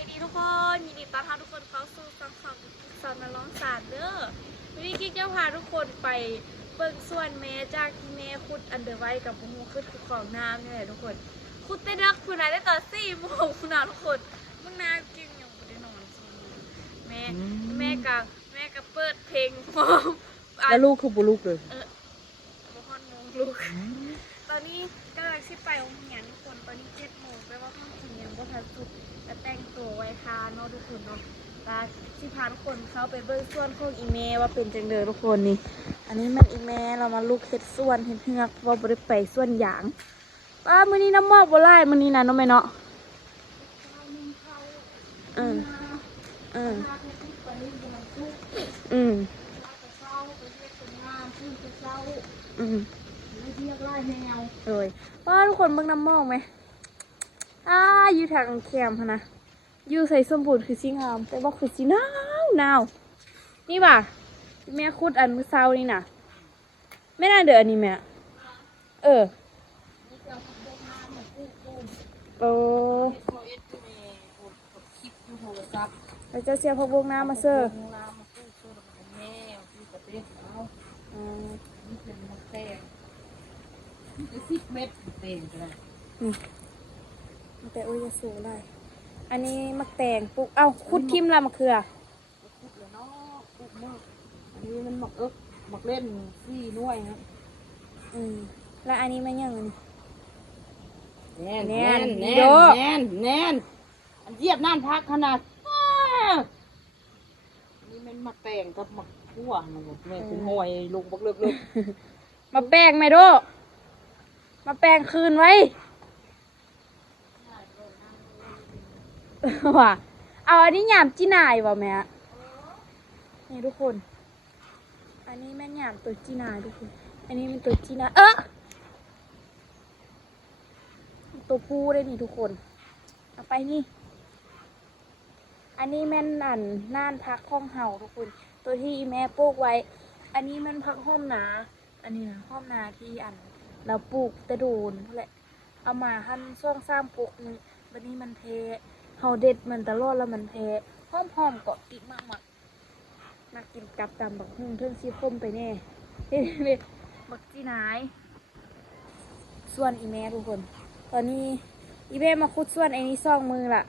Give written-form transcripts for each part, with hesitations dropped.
ายดีทุกคนยินดีต้อนรับทุกคนเข้าสู่สอนมาร้องสารเด้อวันนี้กิ๊กจะพาทุกคนไปเบิ่งส่วนแม่จากที่แม่ขุดอันเดอร์ไว้กับบุ้งขึ้นขุดของน้ำนี่แหละทุกคนขุดได้นักคุณนายได้ต่อ4 โมงคุณนาทุกคนมึงนากินยังไม่ได้นอนแม่กับเปิดเพลงพร้อมแล้วลูกคือบุลูกเลยบุฮอนมงลูกตอนนี้กำลังชิไปโรงเรียนทุกคนตอนนี้7 โมงแปลว่าห้องเรียนก็ทันสุดจะแต่งตัวไว้ทาเนาะทุกคนเนาะตาที่พาทุกคนเข้าไปเบิ่งส่วนของอีเมลว่าเป็นจังเดอทุกคนนี่อันนี้มันอีเมลเรามาลูกเฮ็ดส่วนเฮ็ดเฮือกว่าบ่ได้ไปส่วนหยางป้ามื้อนี้น้ำมอกบ่หลายมื้อนี้นะเนาะแม่เนาะอืมอืมอืมเลยป้าทุกคนเบิ่งน้ำมอกไหมอยู่ทางแคมป์นะอยู่ใส่สมบูรณ์คือสิงามแต่ว่าคือสิหนาวนี่ป่ะแม่คุดอันมื้อเช้านี่น่ะไม่น่าเดืออันนี้แม่เออโอ้แล้วเจ้าเสียพวกวงน้ำมาเสิร์ฟ10 เม็ดเต็มเลยแต่โอ้ยจะสูงได้อันนี้มักแตงปลูกเอ้าคุดทิมละมะเขือคุดเลยเนาะคุดมากอันนี้มันหมักหมักเล่น4 หน่วยครับแล้วอันนี้มันยังแน่นอันเยียบนั่นพักขนาดนี่มันหมักแตงกับหมักขั่วนะผมแม่เป็นหวยลงบักเลิกมาแป้งไหมโดมาแป้งคืนไว้ว่ะเอาอันนี้หยามจีนายวะแม่นี่ทุกคนอันนี้แม่หยามตัวจีนายทุกคนอันนี้เป็นตัวจีนาตัวผู้ได้นี่ทุกคนเอาไปนี่อันนี้แม่นน่านพักห้องเห่าทุกคนตัวที่แม่ปลูกไว้อันนี้มันพักห้องนาอันนี้นะห้องนาที่เราปลูกตะโดนนั่นแหละเอามาหั่นช่วง3 ปุกนึงวันนี้มันเพเฮาเด็ดมันตลอดแล้วมันเพหอมเกาะติดมากมากินกับตำบักหุ่งเทิงซีคมไปแน่นี่บักจีนายส่วนอีแม่ทุกคนตอนนี้อีแม่มาขุดส่วนไอ้นี่2 มือละ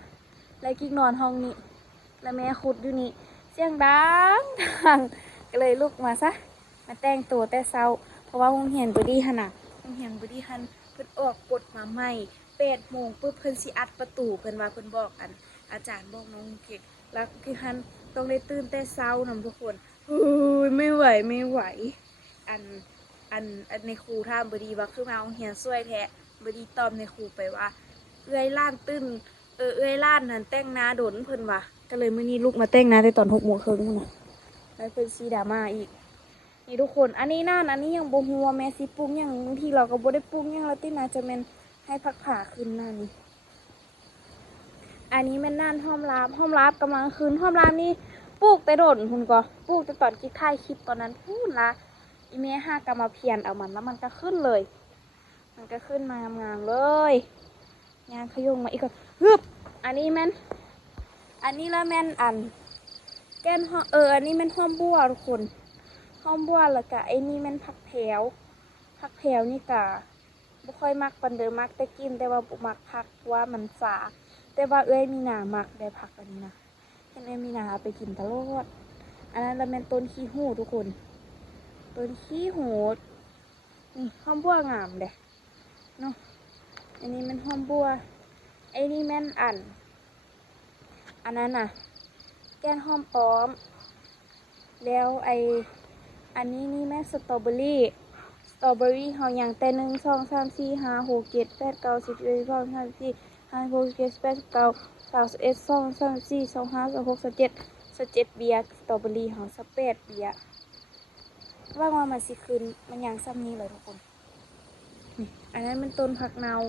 แล้วกิ๊กนอนห้องนี้แล้วแม่ขุดอยู่นี่เสียงดังก็เลยลุกมาซะมาแต่งตัวแต่เช้าเพราะว่าโรงเรียนบ่ดีหั่นน่ะโรงเรียนบ่ดีหั่นเพิ่นออกกฎมาใหม่8 โมงปุ๊บเพิ่นสิอัดประตูเพิ่นว่าเพิ่นบอกอาจารย์บอกน้องเกดแล้วคือหั่นต้องได้ตื่นแต่เช้านำทุกคนไม่ไหวอันในครูถามบ่ดีว่าคือมาโรงเรียนสวยแท้บ่ดีตอบในครูไปว่าเอื้อยล้านตื่นเอื้อยล้านนั่นแต่งหน้าดนเพิ่นว่าก็เลยมื้อนี้ลุกมาแต่งหน้าแต่ตอน6 โมงครึ่งนั่นน่ะแล้วเพิ่นสิดราม่าอีกนี่ทุกคนอันนี้อันนี้ยังบ่ฮู้ว่าแม่สิปรุงหยังบางทีเราก็บ่ได้ปรุงหยังแล้วติน่าจะแม่นให้ผักผ่าขึ้นหน้านี่อันนี้แม่นน่านหอมลาบกำลังขึ้นหอมลาบนี่ปลูกแต่โดนพุ่นก็ปลูกแต่ตอนกิ๊กถ่ายคลิปตอนนั้นพูนละอีแม่หากำมาเพียนเอามันแล้วมันก็ขึ้นเลยมันก็ขึ้นมางามๆเลยงานขยงมาอีกก็ฮึบอันนี้แม่นอันนี้ละแม่นแก้นอันนี้แม่นหอมบัวทุกคนหอมบัวแล้วก็ไอ้นี่แม่นผักแผวนี่ก็บ่ค่อยมักปานเดิมมักแต่กินแต่ว่าบ่มักผักว่ามันสาแต่ว่าเอ้ยมีหนามักได้ผักอันนี้นะเห็นเอ้ยมีหนาไปกินตลอดอันนั้นละแม่นต้นขี้หูทุกคนต้นขี้หูนี่หอมบัวงามเด้เนาะอันนี้มันหอมบัวไอ้นี่แม่นอันนั้นน่ะแก้นหอมป้อมแล้วอันนี้นี่แม่สตรอเบอรี่เขาอย่างแต่1 2 3 4 5 6 7 8 9 10 11 12 13 14 15 16 17 18 19 20 21 22 23 24 25 26 27เบียร์สตรอเบอรี่เขา18เบียร์ว่ามันสิคืนมันยังซ้ำนี้เลยทุกคนนี่อันนั้นมันต้นผักนาว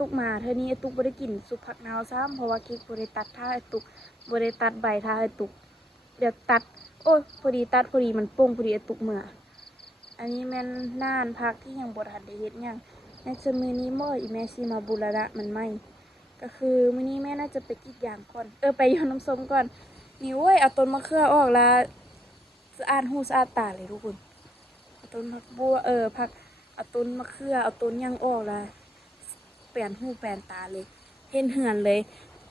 ตุกมาเธอนี้ตุกบ่ได้กินสุกผักนาวซ้ำเพราะว่ากิ๊กบ่ได้ตัดท่าตุกบ่ได้ตัดใบท่าตุกเดี๋ยวตัดโอ้ยพอดีตัดพอดีมันโป่งพอดีตุกเมื่ออันนี้แม่นน่านพักที่ยังบ่ทันได้เฮ็ดหยังในสมือนี้มื้ออีแม่สิมาบูรณะมันไหมก็ ก็คือมื้อนี้แม่น่าจะไปกรีดยางก่อนไปโยนน้ำส้มก่อนนี่เว้ยเอาต้นมะเขือออกแล้วสะอาดหูสะอาดตาเลยทุกคนเอาต้นผักบัวผักเอาต้นมะเขือเอาต้นหยังออกแล้วเปลี่ยนหูเปลี่ยนตาเลยเห็นเหือนเลย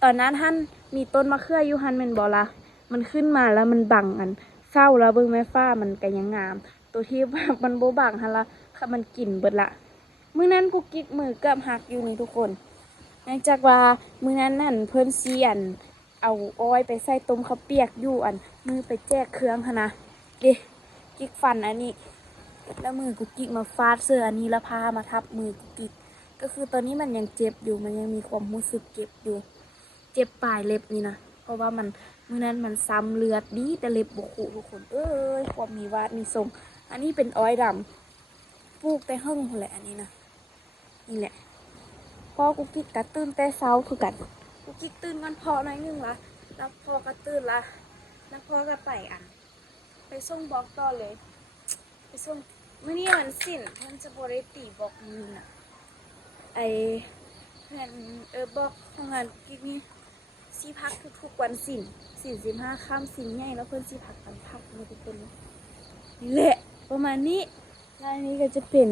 ตอนนั้นท่านมีต้นมะเขืออยู่หันแม่นบ่ล่ะมันขึ้นมาแล้วมันบังอันเศร้าแล้วเบิ่งแม่ฟ้ามันก็ยังงาม ตัวที่มันบ่บังหั่นละค่ะมันกินเบิดละมื้อนั้นกูกิ๊กมือเกือบหักอยู่นี่ทุกคนเนื่องจากว่ามื้อนั้นนั่นเพิ่นซีอันเอาอ้อยไปใส่ต้มข้าวเปียกอยู่อันมือไปแจกเครื่องหั่นนะเด้กิ๊กฟันอันนี้แล้วมือกูกิ๊กมาฟาดเสื้ออันนี้แล้วพามาทับมือกูกิ๊กก็คือตอนนี้มันยังเจ็บอยู่มันยังมีความรู้สึกเจ็บอยู่เจ็บปลายเล็บนี่นะเพราะว่ามันมื้อนั้นมันซ้ำเลือดดีแต่เล็บบ่ขุทุกคนความมีวาดมีทรงอันนี้เป็นอ้อยดำปลูกแต่เฮิ่งหั่นแหละอันนี้นะนี่แหละพอกูกิ๊กกะตื่นแต่เช้าคือกันกูกิ๊กตื่นกันพอหน่อยนึงละแล้วพอก็ตื่นละแล้วพอก็ไปไปส่งบล็อกต่อเลยไปส่งมื้อนี้วันสิ้นเพิ่นจะบ่ได้ตีบล็อกมือน่ะไอเพื่อนบล็อกของงานกิ๊กนี่สิพักทุกๆวันสิ้น45ค่ำสิ้นใหญ่แล้วเพิ่นสิพักกันพักนี่ทุกคนนี่แหละประมาณนี้แล้วอันนี้ก็จะเป็น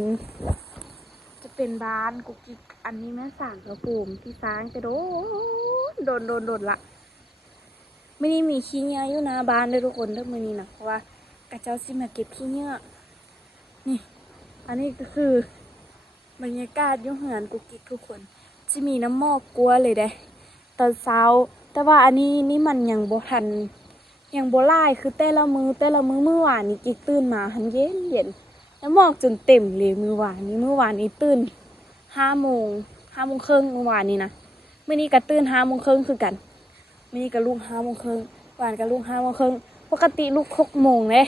บ้านกุกกิกอันนี้แม่สร้างกระปูมที่สร้างแต่โดนละไม่ได้มีขี้เหงื่ออยู่หน้าบ้านเลยทุกคนเด้อมื้อนี้นะเพราะว่ากระเจ้าสิมาเก็บขี้เหงื่อนี่อันนี้ก็คือบรรยากาศอยู่เหือนกุกกิกทุกคนจะมีน้ำหมอกกลัวเลยเด้ตอนเช้าแต่ว่าอันนี้นี่มันยังบ่ทันยังบ่หลายคือแต่ละมือเมื่อวานนี้กิกตื่นมาหันเย็นแล้วหมอกจนเต็มเลยเมื่อวานนี้ตื่น5 โมงครึ่งเมื่อวานนี้นะมื้อนี้ก็ตื่น5 โมงครึ่งคือกันมื้อนี้ก็ลุก5 โมงครึ่งวานก็ลุก5 โมงครึ่งปกติลุก6 โมงเด้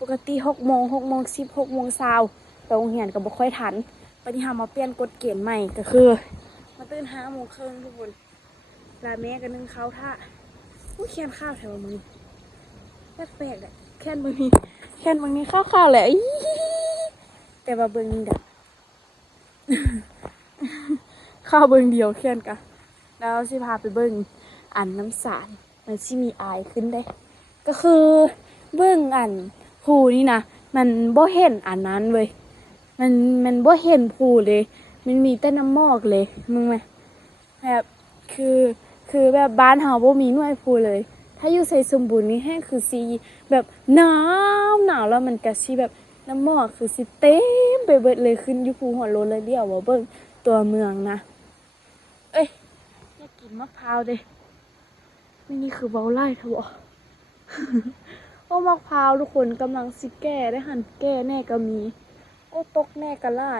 ปกติ6 โมง10 6 โมงเช้าไปโรงเรียนก็บ่ค่อยทันวันนี้เฮามาเปลี่ยนกฎเกณฑ์ใหม่ก็คือมาตื่น5 โมงครึ่งทุกคนลาแม่ก็นึ่งข้าวท่าแค่นข้าวแถวมื้อนี้แปลกๆอ่ะแค่นมื้อนี้ข้าวแหละแต่ว่าเบิ่งนี่ดะ ข้าวเบิ่งเดียวแค่นกะแล้วสิพาไปเบิ่งอันน้ำสารมันสิมีอายขึ้นได้ก็คือเบิ่งอันภูนี่นะมันบ่เห็นอันนั้นเว้ยมันบ่เห็นภูเลยมันมีแต่น้ำหมอกเลยมึงไหมแบบคือแบบบ้านเฮาบ่มีหน่วยภูเลยถ้าอยู่ใส่สมบูรณ์นี่แห้งคือสีแบบหนาวแล้วมันก็สิแบบน้ำหมอกคือสิเต็มไปเบิดเลยขึ้นอยู่ภูหัวโลนเลยเดียวว่าเบิ่งตัวเมืองนะอยากกินมะพร้าวเด้นี่คือเว้าไล่เถอะบ่ โอ้มะพร้าวทุกคนกำลังสิแก่ได้หันแก่แน่ก็มีโอ้ตกแน่ก็ไล่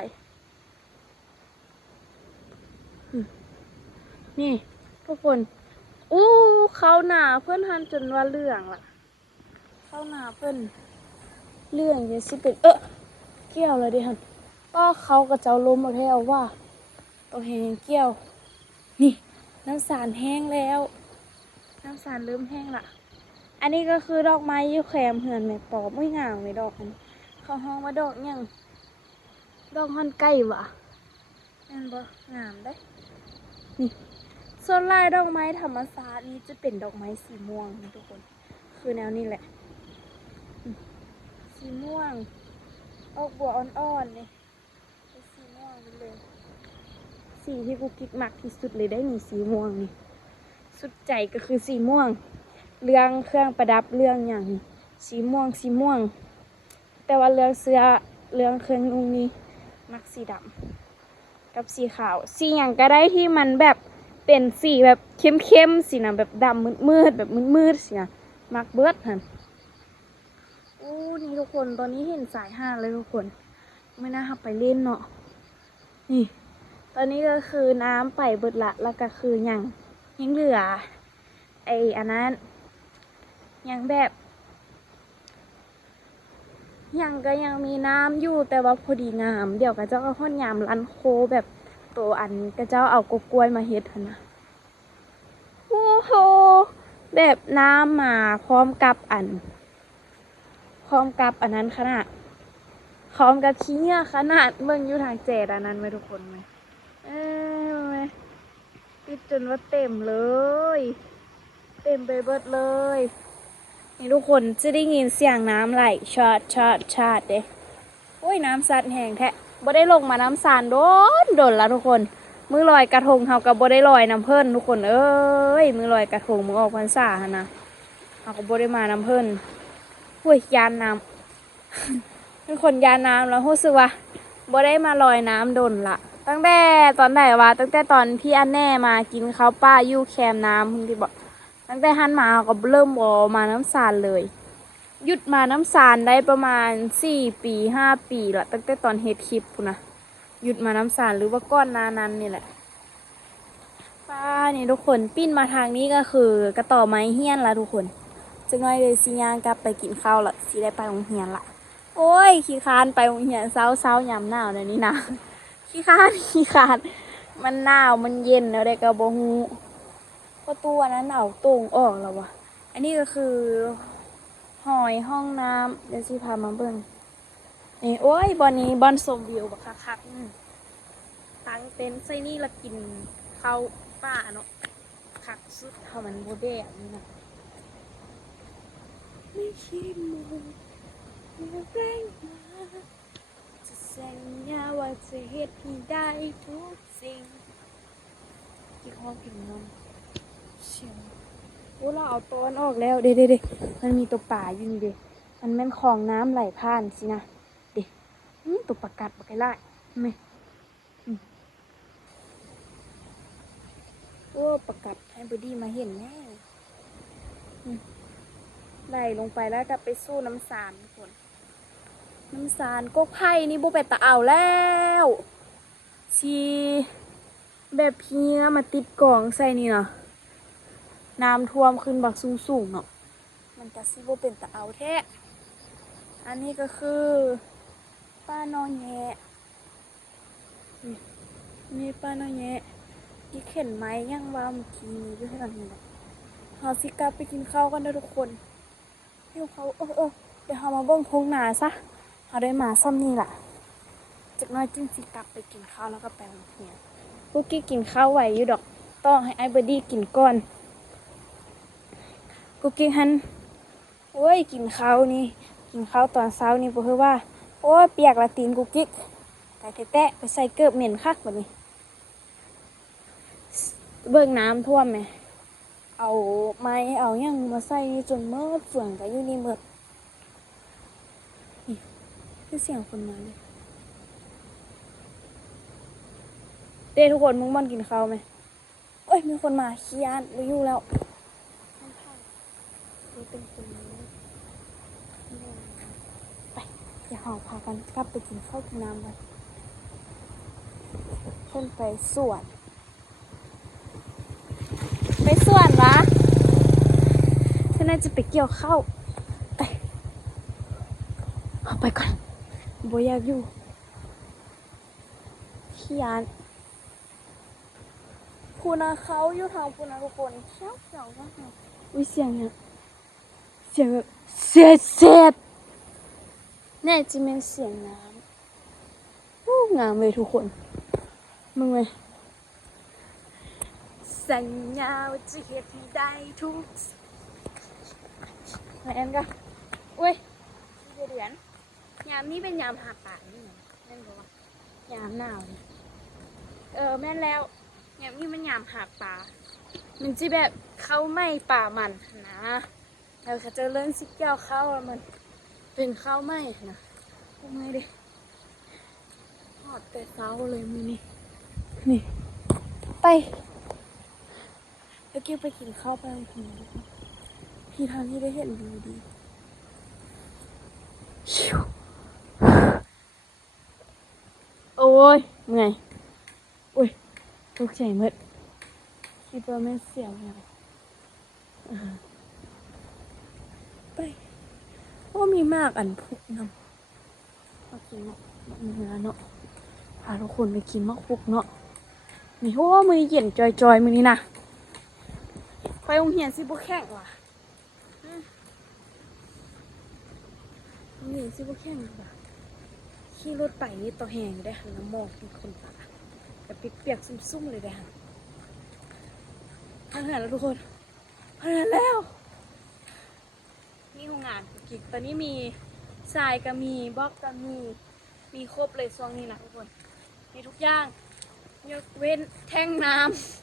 นี่ทุกคนเข้าหนาเพื่อนหันจนว่าเรื่องล่ะเข้าหนาเพื่อนเรื่องจะสิเป็นเกี่ยวเลยดิฮันป้าเขากับเจ้าลมมาแถวว่าตัวแห้งเกี่ยวนี่น้ำสารแห้งแล้วน้ำสารเริ่มแห้งละอันนี้ก็คือดอกไม้ยูแคมเหือนแม่ปอบไม่งามไม่ดอกมันเขาห้องมาดอกยังดอกฮอนไก่วะนั่นบ่งามได้นี่ส่วนลายดอกไม้ธรรมชาตินี้จะเป็นดอกไม้สีม่วงนะทุกคนคือแนวนี้แหละสีม่วงออกบัวอ่อนๆนี่สีม่วงนี่เลยสีที่กูกิ๊กมักที่สุดเลยได้นี่สีม่วงนี่สุดใจก็คือสีม่วงเรื่องเครื่องประดับเรื่องอย่างสีม่วงแต่ว่าเรื่องเสื้อเรื่องเครื่องนุ่งนี่มักสีดำกับสีขาวสีอย่างก็ได้ที่มันแบบเป็นสีแบบเข้มๆสีนะแบบดำมืดแบบมืดสินะมักเบิดหันนี่ทุกคนตอนนี้เห็นสาย5เลยทุกคนไม่น่าหับไปเล่นเนาะนี่ตอนนี้ก็คือน้ำไปเบิดละแล้วก็คือยังเหลืออันนั้นยังแบบก็ยังมีน้ำอยู่แต่ว่าพอดีงามเดี๋ยวก็เจ้าก็ห้อนยามรันโคแบบตัวอันก็เจ้าเอากล้วยมาเฮ็ดนะโอ้โหแบบน้ำมาพร้อมกับอันนั้นขนาดพร้อมกับขี้เหงื่อขนาดเบิ่งอยู่ทางแจดอันนั้นไหมทุกคนไหมติด จนว่าเต็มเลย เต็มไปเบิดเลยนี่ทุกคนจะได้ยินเสียงน้ำไหลชาดชาดชาดเด้โอ้ยน้ำซัดแห้งแท้บ่ได้ลงมาน้ำสานโดนแล้วทุกคนมือลอยกระทงเฮากับบ่ได้ลอยน้ำเพิ่นทุกคนเอ้ยมือลอยกระทงมือออกพรรษาหั่นนะเฮาก็บ่ได้มาน้ำเพิ่นหุ้ยยานน้ำ เป็นคนยานน้ำแล้วรู้สึกว่าบ่ได้มาลอยน้ำโดนละตั้งแต่ตอนไหนวะตั้งแต่ตอนพี่อันแน่มากินข้าวป้าอยู่แคมน้ำคุณที่บอกตั้งแต่หันมาก็เริ่มบ่มาน้ำสานเลยหยุดมาน้ำสานได้ประมาณ4 ปี5 ปีละตั้งแต่ตอนเฮ็ดคลิปพุ่นนะหยุดมาน้ำสานหรือว่าก้อนนานั้นนี่แหละป้านี่ทุกคนปิ้นมาทางนี้ก็คือกระต่อไม้เฮี้ยนละทุกคนจึงน้อยเลยสิย่างกลับไปกินข้าวละสิได้ไปโรงเรียนละโอ้ยขี้คร้านไปโรงเรียนเช้ายามหนาวเนี่ยวนี้นะขี้คร้านมันหนาวมันเย็นแล้วได้กระโบฮูประตูอันนั้นหนาวตรงออกแล้ววะอันนี้ก็คือหอยห้องน้ำเดี๋ยวสิพามาเบิ่งนี่โอ้ยบอนนี้บอนชมวิวบักคักตั้งเต็นท์ใส่นี่ละกินข้าวป่าเนาะคักสุดเท่ามันโบแดดนี่นะไม่คิดมูไม่แรงมาจะสัญญาว่าจะเฮ็ดให้ได้ทุกสิ่งที่ขอเพียงน้องเชียวโอ้เราเอาตอนออกแล้วเด้มันมีตัวป่าอยู่นี่เด้มันแม่นคลองน้ำไหลผ่านสินะเด้ตัวประกัดบักไก่ไล่ไหมโอ้ประกัดให้บอดี้มาเห็นแน่ไหลลงไปแล้วก็ไปสู้น้ำสารทุกคนน้ำสารก็ไผ่นี่บุเป็ดตะเอาแล้วชีแบบเพี้ยมาติดกล่องใส่นี่เนาะน้ำท่วมขึ้นบักสูงเนาะมันจะซีบุเป็นตะเอาแท้อันนี้ก็คือป้านอนแงะนี่ป้านอนแงะที่เข็นไม้ย่างว่าเมื่อกี้นี้ด้วยกันนี่แหละหาสิกลับไปกินข้าวกันนะทุกคนเดี๋ยวเขาเดี๋ยวเรามาเบิ่งพงหนาซะเราได้มาซ้ำนี่แหละจากน้อยจึงสิกลับไปกินข้าวแล้วก็ไปโรงเรียนกุ๊กกี้กินข้าวไหวอยู่ดอกต้องให้ไอ้เบอร์ดี้กินก่อนกุ๊กกี้ฮันโอ้ยกินข้าวนี่กินข้าวตอนเช้านี่เพราะว่าโอ้ยเปียกละตีนกุ๊กกิ๊กแต่แตะไปใส่เกิบเหม็นคักแบบนี้เบิ่งน้ำท่วมไหมเอาไม้เอาหยังมาใส่จนเมื่อเฟื่องก็อยู่นี่หมดนี่คือเสียงคนมาเลยเด้ทุกคนมึงมันกินข้าวไหมเอ้ยมีคนมาขี้ยานไปอยู่แล้วเป็นคนไปอย่าห่อพากันกลับไปกินข้าวกินน้ำกันขึ้นไปสวนวะฉันน่าจะไปเกี่ยวข้าวไปเอาไปก่อนบ่อยากอยู่ขี้ยานพูนาเขาอยู่ทางพูนาทุกคนเชี่ยวมากวิเสียงเนี่ยเสียงแบบเสียดแน่จะเป็นเสียงน้ำงามเลยทุกคนมึงไหมสัญญาว่าจะเฮ็ดให้ได้ทุกมาแอนก็เว้ยเดือนยามนี้เป็นยามหาป่านี่แม่นบอกว่ายามหนาวนี่แม่นแล้วยามนี้มันยามหาป่ามันจะแบบเข้าไม่ป่ามันนะแล้วเขาจะเลิ่นสิเกี่ยวเข้าแล้วมันเป็นข้าวไหมนะทำไงดิหอดแต่เช้าเลยมือนี่ไปแล้วเก็บไปกินข้าวไปกินพี่ทางที่ได้เห็นดูดีโอ้ยไงโอ้ยตกใจหมดคิดว่าไม่เสียงอะไรไปว่ามีมากอันพุกนำมากินเนื้อเนาะพาทุกคนไปกินมะพุกเนาะนี่โอ้มือเย็นจอยมือนี้นะไปโรงเรียนสิบุแข่งว่ะโรงเรียนสิบุแข่งว่ะขี่รถไปนี่ต่อแหงได้หันน้ำหมอกเป็นคนตาแบบเปียกๆซุ่มๆเลยได้หัน พันเหือนแล้วทุกคนพันเหือนแล้วนี่โรงงานกิกตอนนี้มีทรายก็มีบล็อกก็มีครบเลยช่วงนี้นะทุกคนมีทุกอย่างยกเว้นแท่งน้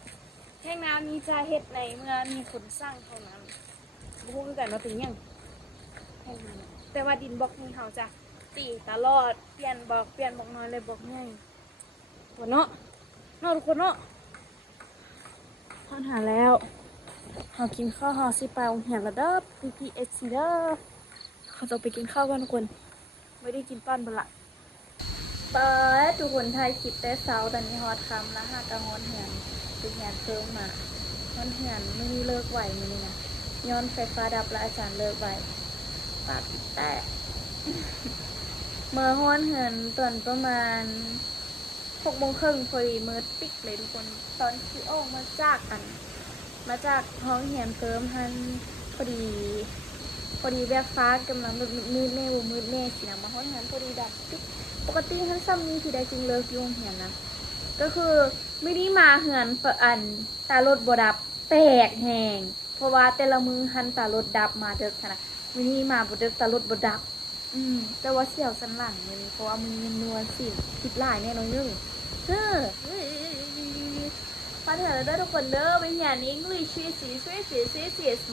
ำแท่งน้ำนี้จะเฮ็ดในเมื่อมีคนสร้างเท่านั้นบ่ฮู้คือกันว่าเป็นหยังแท่งน้ำแต่ว่าดินบล็อกนี้เขาจะตีตลอดเปลี่ยนบล็อกน้อยเลยบล็อกใหญ่บ่เนาะทุกคนเนาะพอหาแล้วเขากินข้าวหอสิไปโรงเรียนแล้วเด้อ PPSC เด้อเขาจะไปกินข้าวกันทุกคนไม่ได้กินปั้นบละเปิดทุกคนไทยคิดแต่เช้าตอนนี้ฮอดคำแล้วหากระฮอนเหียนเป็นงานเพิ่มมาฮอนเหียนไม่มีเลิกไหวมื้อนี้นะย้อนไฟฟ้าดับแล้วอาจารย์เลิกไหวปากแตก เมื่อฮอนเหียนตอนประมาณ6:30พอดีมืดปิกเลยทุกคนตอนที่ออกมาจากห้องเหียนเพิ่มหันพอดีแบบฟ้ากำลังแบบมืดแน่มืดแน่สินะมาห้องเหียนพอดีดับปิ๊กปกติหันซ้ำนี้ที่ได้จริงเลิกอยู่โรงเหียนนะก็คือไม่ได้มาเหือนเปิดอันตารถบดับแตกแหงเพราะว่าแต่ละมือหันตารถดับมาเด็กนะไม่ได้มาบดเด็กตารถบดับแต่ว่าเสี่ยวสันหลังเลยเพราะว่ามันนัวสิคิดหลายแน่นอนนึงมาเถอะเด้อทุกคนเด้อไปเรียนอังกฤษช่วย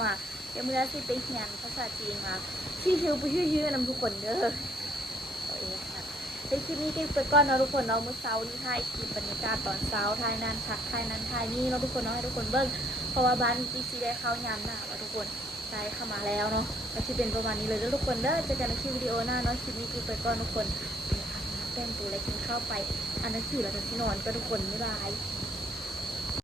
มาเดี๋ยวเมื่อสิไปเรียนภาษาจีนมาชิวๆไปชื่อๆนำทุกคนเด้อเอาเองค่ะในคลิปนี้ก็ไปก่อนเนาะทุกคนเนาะเมื่อเช้านี้ถ่ายคลิปบรรยากาศตอนเช้าถ่ายนั่นถ่ายนั้นถ่ายนี่เนาะทุกคนเนาะให้ทุกคนเบิ่งเพราะว่าบ้านจีซีได้เข้ายามหน้าว่าทุกคนใจเข้ามาแล้วเนาะก็จะเป็นประมาณนี้เลยเด้อทุกคนเด้อเจอกันในคลิปวิดีโอหน้าเนาะคลิปนี้ก็ไปก่อนทุกคนแต่งตัวอะไรกินข้าวไปอันนั้นคือเราจะที่นอนก็ทุกคนบ๊ายบาย